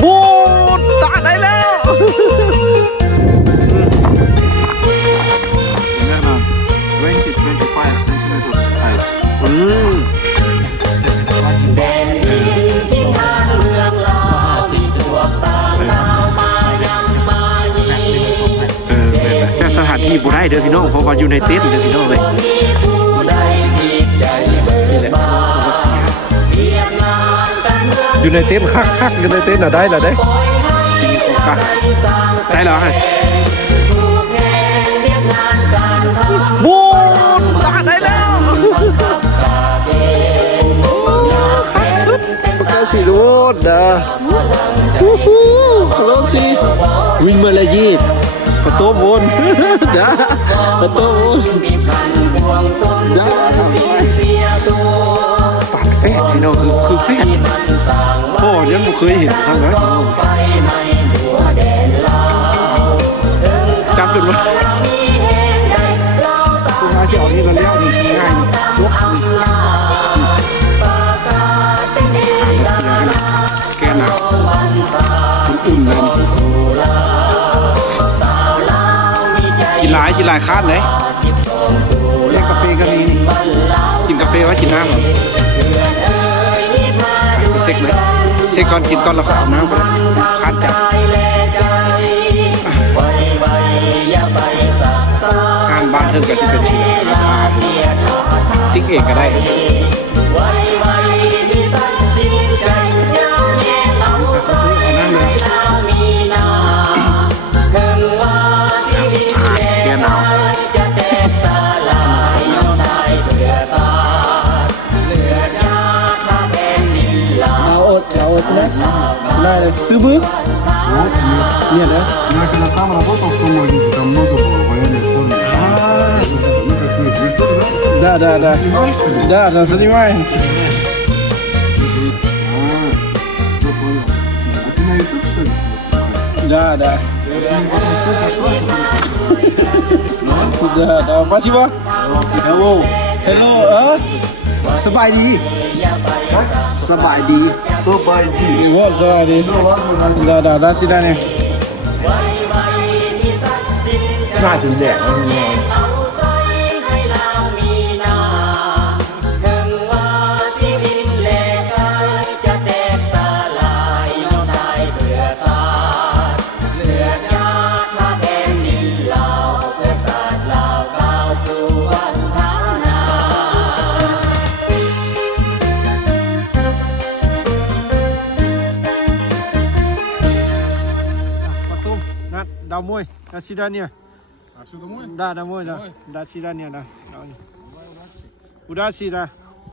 โว้ตาได้แล้วแน่นอน20-25 centimeters ice แต่สถานที่บุได้เด้อพี่น้องเพราะว่าอยู่ในเต็นท์เด้อพี่น้องเลยอยู่ในเต็นท์คักอยู่ในเต็นท์ได้แล้วได้ได้แล้วฮะโว้ตาได้แล้วคักสุดประกาศสีโรดนะโรดสีวิ่งมาเลยยีดประตูบนจ้าประตูบนจ้าปากแฟดพี่น้องคือแฟดโอ้ยังไม่เคยเห็นทางนั้นจับจนวะตัวมาที่ออกนี่เราเลี้ยวนี่ง่ายยกเสียกันแกหนาวอุ่นๆเลยกินหลายคาดเลยเรียกกาแฟก็มีกินกาแฟไว้กินน้ำเหรอเซ็กเลยเซ็กก่อนกินก่อนแล้วก็เอาน้ำไปคาดจับงานบ้านเพิ่งก็จะเป็นชิ้นราคาติ๊กเอกก็ได้แกหนาวเราใช่ไหมได้เลยคือบื้อเนี่ยนะ Я когда там работал в том магазине, там много было военной формы. Ну, какие брюки, да? Да. Снимаешь, что ли? Да, занимаюсь. Все понял. А ты на YouTube, что ли, снимаешь? Да. Да, спасибо. Hello, สบายดีВот,สบายดีДа, свидания. น่าถึงแดด Потом, домой, до свидания. А все домой? Да, домой, да. До свидания, да. Удачи, да.